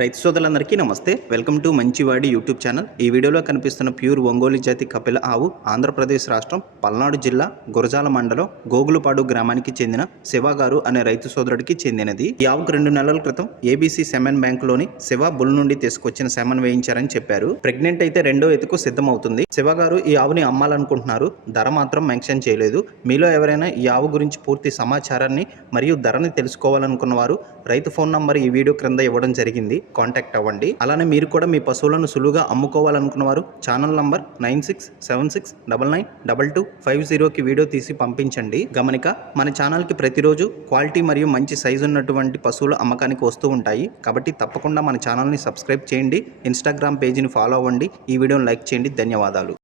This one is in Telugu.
రైతు సోదరులందరికీ నమస్తే. వెల్కమ్ టు మంచివాడి యూట్యూబ్ ఛానల్. ఈ వీడియోలో కనిపిస్తున్న ప్యూర్ ఒంగోలు జాతి కపిల ఆవు ఆంధ్రప్రదేశ్ రాష్ట్రం పల్నాడు జిల్లా గురజాల మండలం గోగులపాడు గ్రామానికి చెందిన శివ గారు అనే రైతు సోదరుడికి చెందినది. ఈ ఆవుకు 2 నెలల క్రితం ఏబీసీ సెమెన్ బ్యాంకులోని శివ బుల్ నుండి తీసుకొచ్చిన సెమెన్ వేయించారని చెప్పారు. ప్రెగ్నెంట్ అయితే రెండో ఎత్తుకు సిద్ధమవుతుంది. శివ గారు ఈ ఆవుని అమ్మాలనుకుంటున్నారు. ధర మాత్రం మెన్షన్ చేయలేదు. మీలో ఎవరైనా ఈ ఆవు గురించి పూర్తి సమాచారాన్ని మరియు ధరని తెలుసుకోవాలనుకున్న వారు రైతు ఫోన్ నంబర్ ఈ వీడియో క్రింద ఇవ్వడం జరిగింది. కాంటాక్ట్ అవ్వండి. అలానే మీరు కూడా మీ పశువులను సులువుగా అమ్ముకోవాలనుకున్న వారు ఛానల్ నంబర్ 9676992250కి వీడియో తీసి పంపించండి. గమనిక, మన ఛానల్కి ప్రతిరోజు క్వాలిటీ మరియు మంచి సైజు ఉన్నటువంటి పశువులు అమ్మకానికి వస్తూ ఉంటాయి. కాబట్టి తప్పకుండా మన ఛానల్ని సబ్స్క్రైబ్ చేయండి. ఇన్స్టాగ్రామ్ పేజీని ఫాలో అవ్వండి. ఈ వీడియోని లైక్ చేయండి. ధన్యవాదాలు.